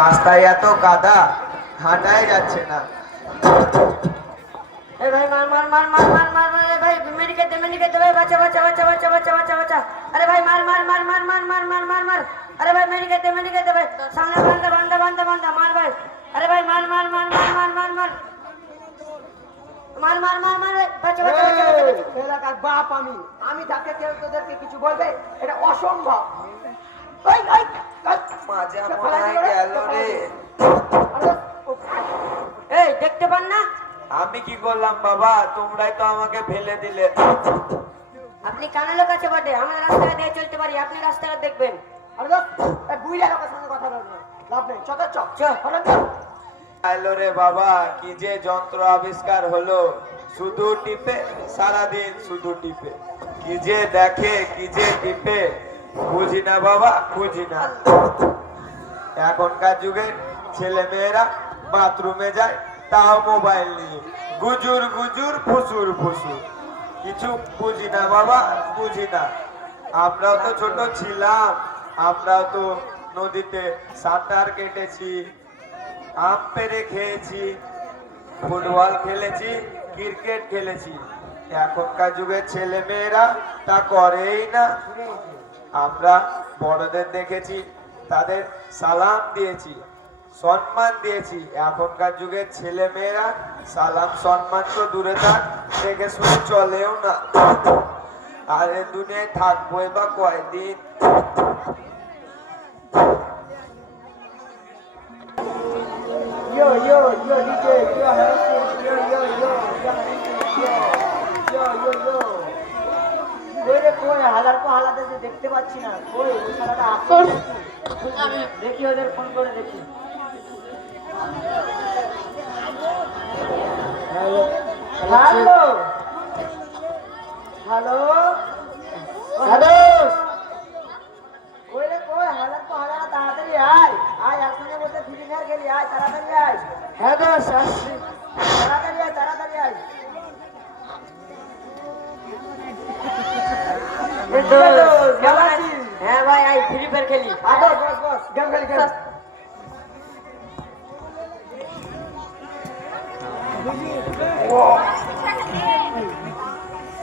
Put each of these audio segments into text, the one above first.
রাস্তায় এত কাদা, হাঁটাই যাচ্ছে না। এ ভাই মার মার মার মার মার মার মার এ ভাই মেডিকেল দে ভাই বাঁচা বাঁচা বাঁচা বাঁচা বাঁচা বাঁচা বাঁচা। আরে ভাই মার মার মার মার মার মার মার মার মার। আরে ভাই মেডিকেল দে ভাই সামনে বান্দা বান্দা বান্দা বান্দা মার ভাই। আরে ভাই মার মার মার মার মার মার মার মার মার মার মার বাঁচা বাঁচা বাঁচা বাঁচা। এলাকার বাপ আমি যাকে কেউ তোদেরকে কিছু বলবে এটা অসম্ভব। ওই ওই মাজা মনে হয় গেল রে। এই দেখতে পান না? আমি কি করলাম বাবা? তোমরাই তো আমাকে ফেলে দিলে। আপনি কানালো কাছে বটে, আমরা রাস্তাটা দিয়ে চলতে পারি, আপনি রাস্তাটা দেখবেন। আরে বুইড়া লোকের সঙ্গে কথা বলবো লাভ নেই। চল চল চল এলো রে বাবা, কি যে যন্ত্র আবিষ্কার হলো, শুধু টিপে সারাদিন শুধু টিপে, কি যে দেখে কি যে টিপে, বুঝি না বাবা বুঝি না। এখনকার যুগের ছেলে মেয়েরা বাথরুমে যায় তাও মোবাইল নিয়ে, গুজুর গুজুর ফুসুর ফুসুর, কিছু বুঝি না বাবা বুঝি না। আমরাও তো ছোট ছিলাম, আমরাও তো নদীতে সাঁতার কেটেছি, আম পেড়ে খেয়েছি, ফুটবল খেলেছি, ক্রিকেট খেলেছি। এখনকার যুগের ছেলে মেয়েরা তা করেই না। আমরা বড়দের দেখেছি, তাদের সালাম দিয়েছি, সম্মান দিয়েছি। এখনকার যুগের ছেলে মেয়েরা সালাম সম্মান তো দূরে থাক, দেখে শুনে চলেও না। আর এ দুনিয়ায় থাকবোই বা কয়দিন? Yo, yo, yo, DJ, yo, harassing, yo, yo, yo, yo. কই রে কই হালার পর হালাতে যে দেখতে পাচ্ছি না, কই ওই শালাটা আসছে নাকি? দেখি ওদের ফোন করে দেখি। হ্যালো হ্যালো হ্যালো হ্যালো, কই রে কই হালার পর হালাটা, তাড়াতাড়ি আয় আয়, একসঙ্গে বসে ফ্রি ফায়ার খেলি, আয় তাড়াতাড়ি আয়। হ্যাঁ দোষ আসছি, তাড়াতাড়ি আয় তাড়াতাড়ি আয়। হ্যাঁ ভাই আই ফ্রি ফায়ার খেলি। বস গেম খেলি খেল।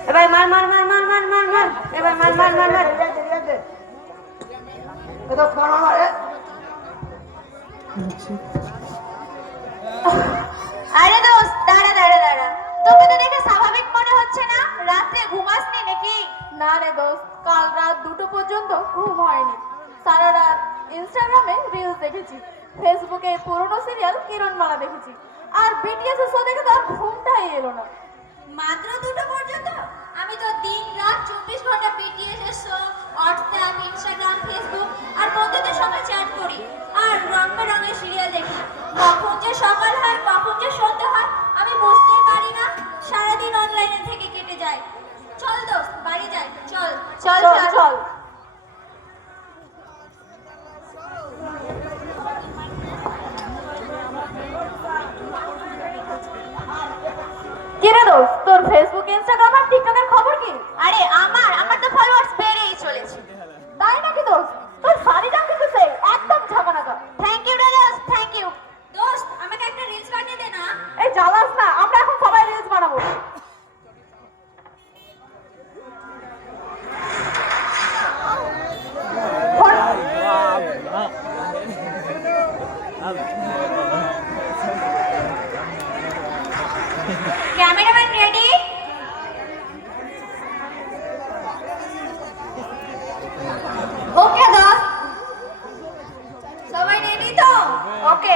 এ ভাই মার মার মার মার মার মার মার এ ভাই মার মার মার মার। এটা খাওয়া রে। আরে দোস্ত দাঁড়া দাঁড়া দাঁড়া, তোকে তো দেখে স্বাভাবিক মনে হচ্ছে না। রাতে ঘুমাসনি নাকি? না রে দোস্ত, কাল রাত 2টো পর্যন্ত ঘুম হয়নি। সারা রাত ইনস্টাগ্রামে রিলস দেখেছি, ফেসবুকে পুরনো সিরিয়াল কিরণমালা দেখেছি, আর বিটিএস এর শো দেখে তো আর ঘুমটাই এলো না। মাত্র 2টো পর্যন্ত? আমি তো দিন রাত 24 ঘন্টা বিটিএস এর শো, হোয়াটসঅ্যাপ, ইনস্টাগ্রাম, ফেসবুক আর বন্ধুদের সঙ্গে চ্যাট করি, আর রং বেরঙের সিরিয়াল দেখি। কখন যে সকাল হয় কখন যে সন্ধ্যা হয় আমি বুঝতে পারি না, সারাদিন অনলাইনে থেকে কেটে যায়। চল দোস্ত বাড়ি যাই, চল চল চল চল। কি রে দোস্ত, তোর ফেসবুক, ইনস্টাগ্রাম আর টিকটকের খবর কি? আরে আমার তো ফলোয়ার্স বেড়েই চলেছে। তাই নাকি দোস্ত? তোর শাড়িটা কিন্তু সেই একদম ঝাঁকানাকা। থ্যাংক ইউ রে দোস্ত, থ্যাংক ইউ। দোস্ত আমাকে একটা রিলস বানিয়ে দে না। এই জ্বালাস না, আমরা এখন সবাই রিলস বানাবো। Cameraman ready? ওকে দোস্ত, সবাই রেডি তো? ওকে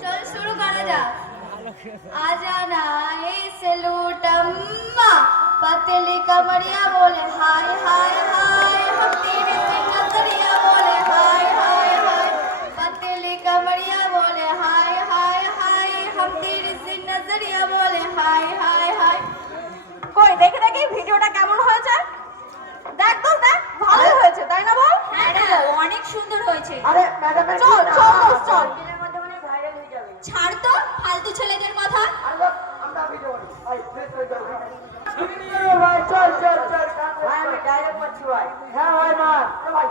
চল শুরু করা যাক। आजाना इसे लूटम्मा, पतली कमरिया बोले हाय हाय हाय, हम तेरे से नजरिया बोले हाय हाय हाय, पतली कमरिया बोले हाय हाय हाय, हम तेरे से नजरिया बोले हाय हाय हाय। কই দেখে দেখি ভিডিওটা কেমন হয়েছে? দেখ তো দেখ, ভালো হয়েছে তাই না বল? হ্যাঁ অনেক সুন্দর হয়েছে। আরে ম্যাডাম চল চল চল, ছাড় তো ফালতু ছেলেদের কথা। আমরা ভিডিও করি ভাই, ভাই চল চল চল ভাই আমি ডাইরেক্ট করছি ভাই। হ্যাঁ ভাই মা ভাই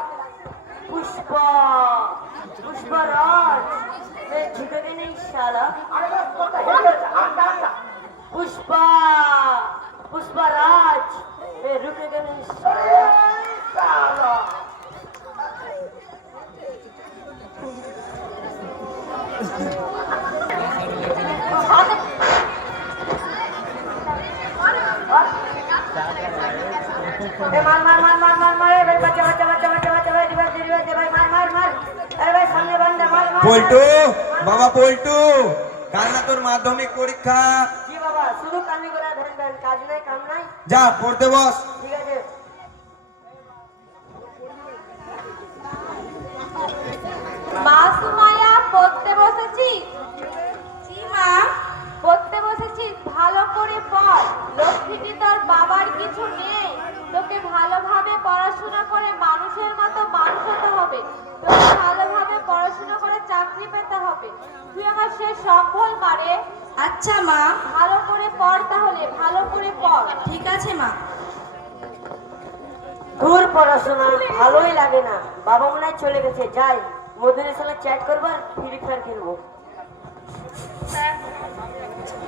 শালা আরে দোস্ত কোথায় আচ্ছা আচ্ছা पुष्पा पुष्पा राज ए रुकेगा नहीं साला ए मार मार मार मार मार मार भाई बच्चा बच्चा बच्चा बच्चा बच्चा भाई रिवर्स दे भाई मार मार मार अरे भाई सामने बंदा मार मार পল্টু বাবা পল্টু কাল না তোর মাধ্যমিক পরীক্ষা जी बाबा শুধু কান্নি করে ধরেন দেন কাজ নাই কাম নাই যা পড়তে বস ঠিক আছে মা সুমাইয়া পড়তে বসেছি জি মা পড়তে বসেছি ভালো করে পড় লক্ষ্মীটি তোর বাবার কিছু নেই তোকে ভালোভাবে পড়াশোনা করে মানুষের মতো মানুষ হতে হবে তোকে ভালোভাবে পড়াশোনা করে চাকরি পেতে হবে তুই আমার সে সম্বল মারে আচ্ছা মা, ভালো করে পড় তাহলে ভালো করে পড় ঠিক আছে মা। দূর পড়াশোনা ভালোই লাগে না বাবা মনে হয় চলে গেছে যাই মধুরের সঙ্গে চ্যাট করবো আর ফ্রি ফায়ার খেলবো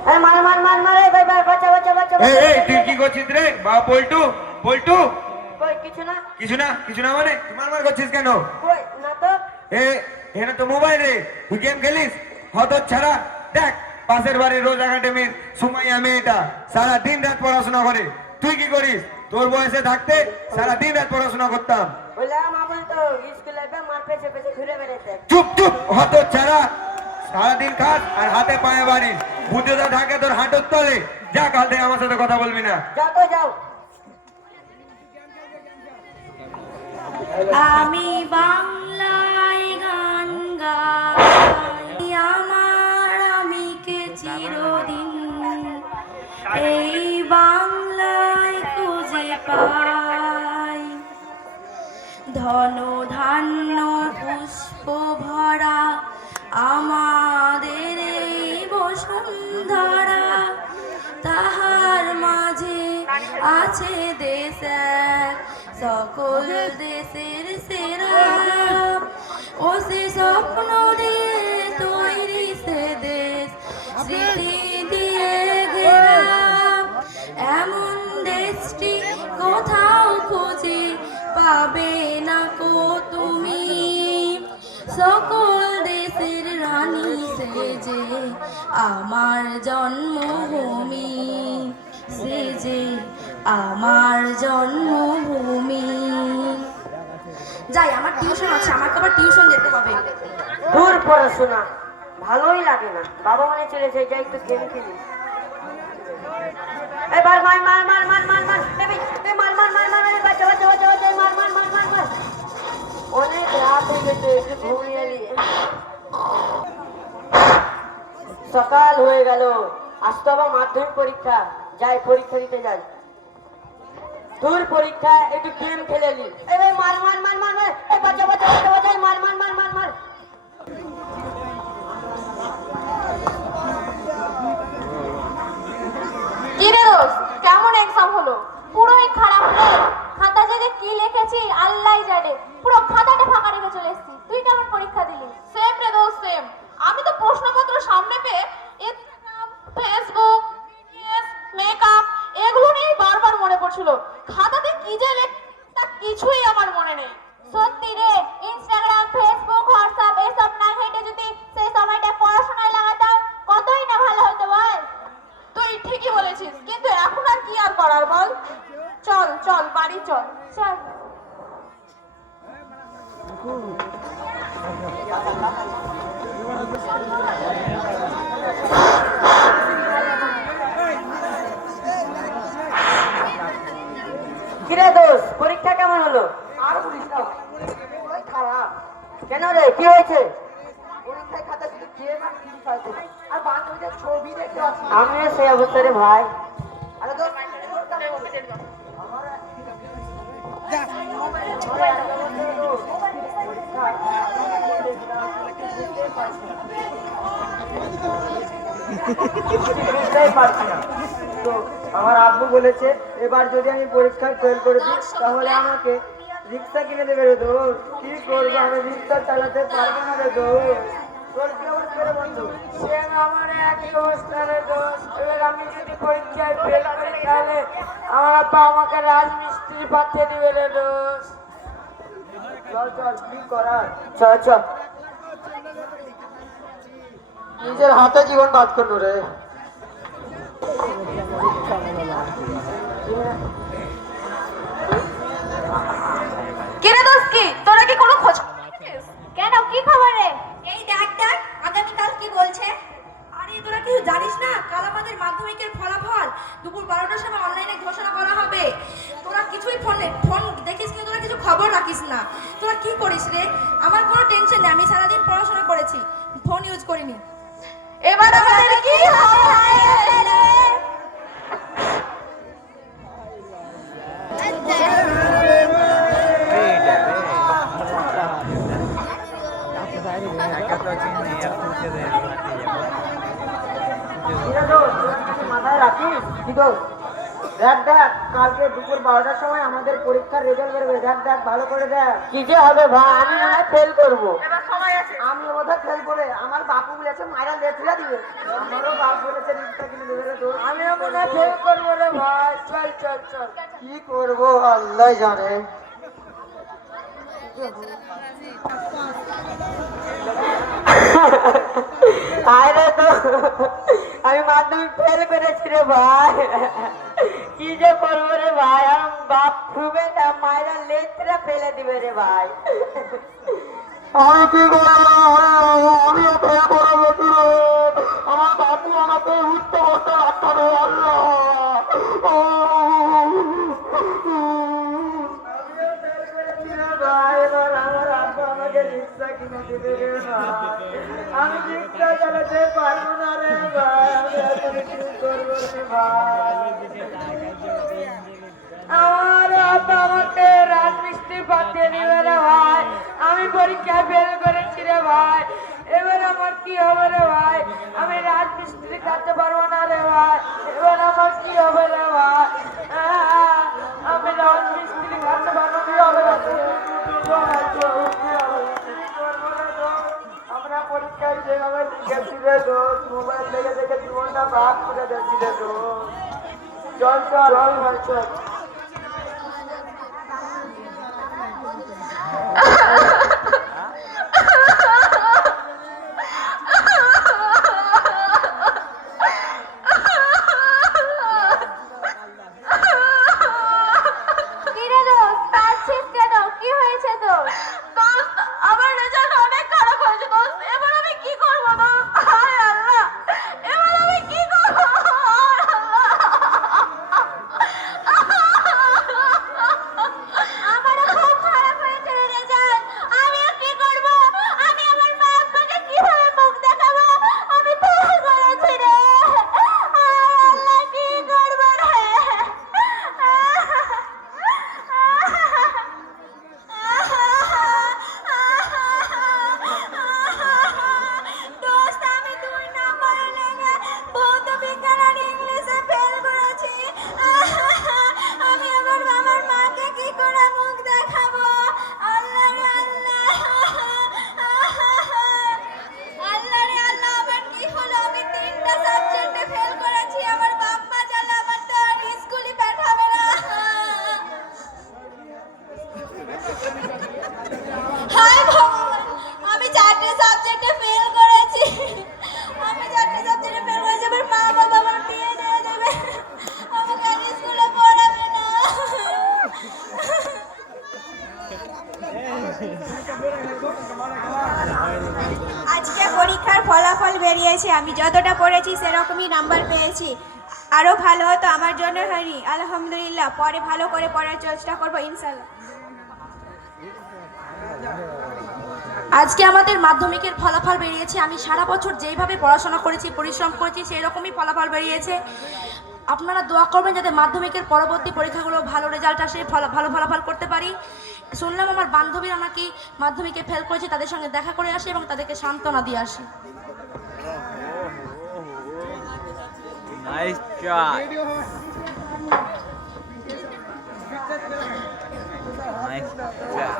আরে মার মার মার মার এই ভাই ভাই বাচ্চা বাচ্চা বাচ্চা এই এই তুই কি করছিস রে বাবা পল্টু পল্টু কই কিছু না কিছু না মানে তুই মার করছিস কেন কই না তো এ এখানে তো মোবাইল রে তুই গেম খেলিস হত ছাড়া দেখ পাশের বাড়ির রোজ একাডেমির সুমাইয়া মেয়েটা সারা দিন রাত পড়াশোনা করে তুই কি করিস তোর বয়সে থাকতে সারা দিন রাত পড়াশোনা করতাম বললাম আমার তো স্কুল লাইফে মার পেছে পেছে ঘুরে বেড়াতে চুপ চুপ হত ছাড়া সারাদিন খাস আর হাতে পায়ে বাড়িস বুদ্ধটা থাকে তোর হাঁটুর তলে যা কাল থেকে আমার সাথে কথা বলবি না যাও তো যাও আমি বাংলায় গান গাই আমার আমিকে চিরদিন এই বাংলায় খুঁজে পাই ধন ধান্য পুষ্প ভরা আমাদের এই বসুন্ধরা তাহার মাঝে আছে দেশ এক সকল দেশের সেরা ও সে স্বপ্ন দিয়ে তৈরি সে দেশ স্মৃতি দিয়ে ঘেরা এমন দেশটি কোথাও খুঁজে পাবে না কো তুমি সকল দেশের রানী সেজে আমার জন্মভূমি সেজে আমার জন্মভূমি যাই আমার টিউশন আছে আমাকে আবার টিউশন যেতে হবে দূর পড়াশোনা ভালোই লাগে না বাবা মনে চলে যায় যাই একটু গেম খেলি এবার মার মার মার মার মার মার এই মার মার মার মার বাচ্চা বাচ্চা বাচ্চা বাচ্চা মার মার মার মার মার অনেক রাত হয়ে গেছে একটু ঘুমিয়ে নিয়ে সকাল হয়ে গেল আজ তো আবার মাধ্যমিক পরীক্ষা যাই পরীক্ষা দিতে যাই দূর পরীক্ষা একটু গেম খেলে নি এই মার মার মার মার মার এই বাচ্চা বাচ্চা বাচ্চা বাচ্চা মার মার মার মার মার কি রে দোস্ত কেমন এক্সাম হলো পুরোই খারাপ রে খাতা যে কি লিখেছি আল্লাহই জানে পুরো খাতাটা ফাঁকা রেখে চলে এসেছি তুই কেমন পরীক্ষা দিলি সেম রে দোস্ত সেম আমি তো প্রশ্নপত্র সামনে পেয়ে ইনস্টাগ্রাম ফেসবুক মেকআপ এগুলো নিয়ে বারবার মনে পড়ছিল খাতাতে কি যে লেখা কিছুই আমার মনে নেই সত্যি রে ইনস্টাগ্রাম ফেসবুক হোয়াটসঅ্যাপ এসব না ঘেটে যদি সেই সময়টা পড়াশোনায় লাগাতাম কতই না ভালো হতো বল তুই ঠিকই বলেছিস কিন্তু এখন আর কি আর করার বল চল চল বাড়ি চল চল কিরে দোষ পরীক্ষা কেমন হলো আর বলিস না পুরোই খারাপ কেন রে কি হয়েছে পরীক্ষায় খাতা শুধু গেম আর ফ্রি ফায়ার দেখি আর বান্ধবীদের ছবি দেখতে পাচ্ছি না। আমিও সেই অবস্থা রে ভাই আরে দোস্ত বুঝতেই পারছি না তো আমার আব্বু বলেছে এবার যদি আমি পরীক্ষায় ফেল করে দিই তাহলে আমাকে রিক্সা কিনে দেবে রে দোস্ত কি করবো আমি রিক্সা চালাতে পারবো না রে দোস্ত তোর কি অবস্থা রে বন্ধু? সে আমার একই অবস্থা রে দোস্ত। এবার আমি যদি পরীক্ষায় ফেল করি তাহলে আমার আব্বা আমাকে রাজমিস্ত্রি পাঠিয়ে দিবে রে দোস্ত। চল চল, কি করার? চল চল। নিজের হাতে জীবন বাদ করলো রে। কেন দোস্ত কি তোরা কি কোনো খোঁজ পেয়েছিস? কেন কি খবর রে? এই দেখ দেখ আগামীকাল কি বলছে। আরে তোরা কিছু জানিস না, কাল আমাদের মাধ্যমিকের ফলাফল দুপুর 12টার সময় অনলাইনে ঘোষণা করা হবে। তোরা কিছুই ফোন দেখিস কিন্তু তোরা কিছু খবর রাখিস না। তোরা কি করিস রে? আমার কোনো টেনশন নেই, আমি সারাদিন পড়াশোনা করেছি, ফোন ইউজ করিনি। এবার আমাদের কি হবে? মাথায় রাখিস কি গো? দেখ দেখ, কালকে দুপুর 12টার সময় আমাদের পরীক্ষার রেজাল্ট বেরোবে। দেখ দেখ ভালো করে দেখ। কি যে হবে ভাই, আমি মনে হয় ফেল করবো। আমি বোধহয় ফেল করে আমার বাপু বলেছে মায়েরা লেথিলা দিবে। আমারও বাপ বলেছে রিক্সা কিনে দেবে রে তোর। আমিও মনে হয় ফেল করবো রে ভাই। চল চল চল। কি করবো আল্লাহ জানে। আরে তো আমি মাধ্যমিক ফেল করেছি রে ভাই। কি যে করবো রে ভাই, আমার বাপ খুবে না, মায়েরা লেটরা ফেলে দিবে রে ভাই। আমি কি করবো? আমিও ফেল করবো কি রে? আমার বাপু আমাকে উঠতে বসতে রাখতো রে আল্লাহ। ভাই এবার আমার আব্বা আমাকে রিক্সা কিনে দিবে রে ভাই। আমি রিক্সা চালাতে পারবো না রে ভাই। আমি এখন কি করবো রে ভাই? আমার আব্বা আমাকে রাজমিস্ত্রি পাঠিয়ে দিবে রে ভাই। আমি পরীক্ষায় ফেল করেছি রে ভাই। এবার আমার কি হবে রে ভাই? আমি রাজমিস্ত্রি কাটতে পারবো না রে ভাই। এবার আমার কি হবে রে ভাই? আমি রাজমিস্ত্রি কাটতে পারবো কি হবে রে? আমরা পরীক্ষায় যেভাবে লিখেছি রে দোস্ত, মোবাইল দেখে দেখে জীবনটা ভাগ করে দিয়েছি রে দোস্ত। চল চল চল ভাই চল। কি রে দোস্ত কাঁদছিস কেন? কি হয়েছে তোর? দোস্ত আমার রেজাল্ট অনেক খারাপ হয়েছে দোস্ত। এবার আমি কি করব দোস্ত? হায় আল্লাহ, এবার আমি কি করব? হায় আল্লাহ, আমারও খুব খারাপ হয়েছে রে রেজাল্ট। আমিও কি করব? আমি আমার মা আব্বাকে কিভাবে মুখ দেখাবো? আমি ফেল করেছি রে। হায় আল্লাহ, কি করব রে? দোস্ত আমি 2 নম্বরে লেগে ভৌত বিজ্ঞান আর ইংলিশে ফেল করেছি। আমি আমার বাবার মাকে কি করে মুখ দেখাবো? আল্লাহ রে আল্লাহ, আল্লাহ রে আল্লাহ, আমার কি হলো? আমি 3টা সাবজেক্টে ফেল করেছি। আমার বাপ মা জানলে আমার তো আর স্কুলে পাঠাবে না। হায় ভগবান, আমি 4টে সাবজেক্টে ফেল করেছি। আমি 4টে সাবজেক্টে ফেল করেছি। আমার মা বাবা আমার বিয়ে দিয়ে দেবে, আমাকে আর স্কুলে পড়াবে না। আজকে পরীক্ষার ফলাফল বেরিয়েছে। আমি যতটা পড়েছি সেরকমই নাম্বার পেয়েছি। আরো ভালো হতো, আমার জন্য হয়নি। আলহামদুলিল্লাহ, পরে ভালো করে পড়ার চেষ্টা করবো ইনশাআল্লাহ। আজকে আমাদের মাধ্যমিকের ফলাফল বেরিয়েছে। আমি সারা বছর যেইভাবে পড়াশোনা করেছি, পরিশ্রম করেছি, সেই রকমই ফলাফল বেরিয়েছে। আপনারা দোয়া করবেন যাতে মাধ্যমিকের পরবর্তী পরীক্ষাগুলো ভালো রেজাল্ট আসে, ভালো ফলাফল করতে পারি। শুনলাম আমার বান্ধবীরা নাকি মাধ্যমিকে ফেল করেছে, তাদের সঙ্গে দেখা করে আসে এবং তাদেরকে সান্ত্বনা দিয়ে আসে। Nice shot. Nice shot.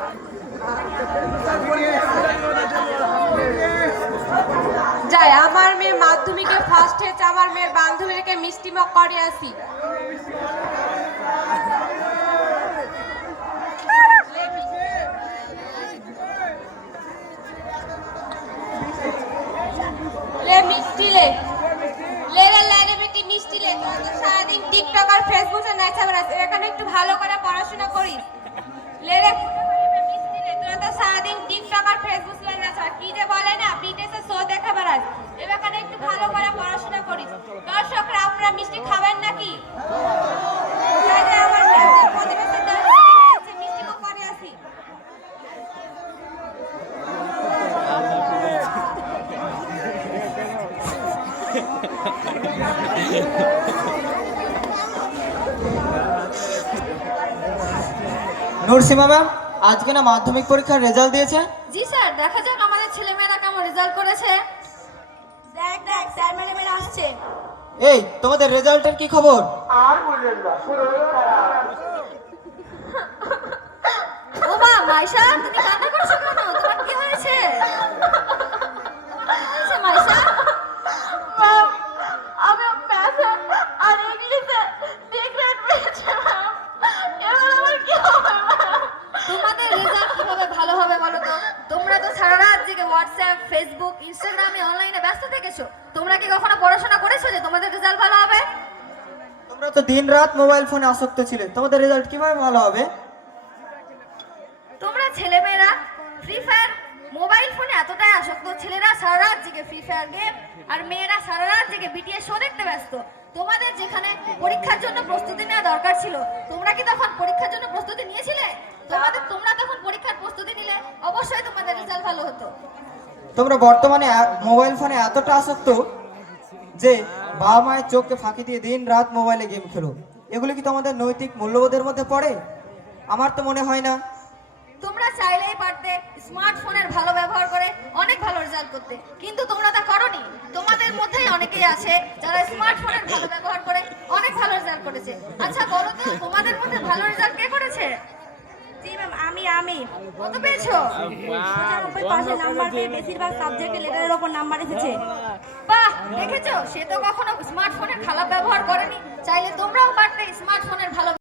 যাই আমার মেয়ে মাধ্যমিকে ফার্স্ট হয়েছে, আমার মেয়ের বান্ধবীকে মিষ্টি মুখ করে আসি। লে মিষ্টি লে লে রে লে রে বেটি মিষ্টি লে। তোরা তো সারাদিন টিকটক আর ফেসবুকে নাচা বেড়াস, এখানে একটু ভালো করে পড়াশোনা করিস। লে রে মিষ্টি লে, তোরা তো সারাদিন টিকটক আর ফেসবুকে নাচা, কি যে বলে না বিদেশে শো দেখে বেড়াস, এখানে একটু ভালো করে পড়াশোনা করিস। দর্শকরা আপনারা মিষ্টি খাবেন নাকি? আমার মেয়েদের প্রতিবেশী মিষ্টি মুখ করে আসি। নুরসিমা ম্যাম, আজকে না মাধ্যমিক পরীক্ষার রেজাল্ট দিয়েছে? জি স্যার, দেখা যাক আমাদের ছেলেমেয়েরা কেমন রেজাল্ট করেছে। দেখ দেখ স্যার ম্যাডামেরা আসছে। এই, তোমাদের রেজাল্টের কি খবর? ও মা, মাইশা তুমি কান্না করছো কেন? তোমার কি হয়েছে? মাইশা, আমি ম্যাথে আর ইংলিশে ডিগ্রেড পেয়েছি ম্যাম। এবার আমার কি হবে ম্যাম? তোমাদের রেজাল্ট কিভাবে ভালো হবে বলো তো? তোমরা তো সারা রাত জেগে হোয়াটসঅ্যাপ, ফেসবুক, ইনস্টাগ্রামে অনলাইনে ব্যস্ত থেকেছো। তোমরা কি কখনো পড়াশোনা করেছো যে তোমাদের রেজাল্ট ভালো হবে? তোমরা তো দিন রাত মোবাইল ফোনে আসক্ত ছিলে, তোমাদের রেজাল্ট কিভাবে ভালো হবে? তোমরা ছেলেমেয়েরা ফ্রি ফায়ার মোবাইল ফোনে এতটাই আসক্ত, ছেলেরা সারা রাত জেগে ফ্রি ফায়ার গেম আর মেয়েরা সারা রাত জেগে বিটিএস শো দেখতে ব্যস্ত। তোমাদের যেখানে পরীক্ষার জন্য প্রস্তুতি নেওয়া দরকার ছিল, তোমরা কি তখন পরীক্ষার জন্য প্রস্তুতি নিয়েছিলে? তোমরা তখন পরীক্ষার প্রস্তুতি নিলে অবশ্যই তোমাদের রেজাল্ট ভালো হতো। তোমরা বর্তমানে মোবাইল ফোনে এতটা আসক্ত যে বাবা মায়ের চোখকে ফাঁকি দিয়ে দিন রাত মোবাইলে গেম খেলো। এগুলো কি তোমাদের নৈতিক মূল্যবোধের মধ্যে পড়ে? আমার তো মনে হয় না। তোমরা চাইলেই পারতে স্মার্টফোনের ভালো ব্যবহার করে অনেক ভালো রেজাল্ট করতে, কিন্তু তোমরা তা করোনি। তোমাদের মধ্যেই অনেকেই আছে যারা স্মার্টফোনের ভালো ব্যবহার করে অনেক ভালো রেজাল্ট করেছে। আচ্ছা বলো তো, তোমাদের মধ্যে ভালো রেজাল্ট কে করেছে? জি ম্যাম, আমি। কত পেয়েছো? 95% নাম্বার পেয়ে বেশিরভাগ সাবজেক্টে লেটারের উপর নাম্বার এসেছে। বাহ, দেখেছো, সে তো কখনো স্মার্টফোনের খারাপ ব্যবহার করেনি। চাইলে তোমরাও পারতে স্মার্টফোনের ভালো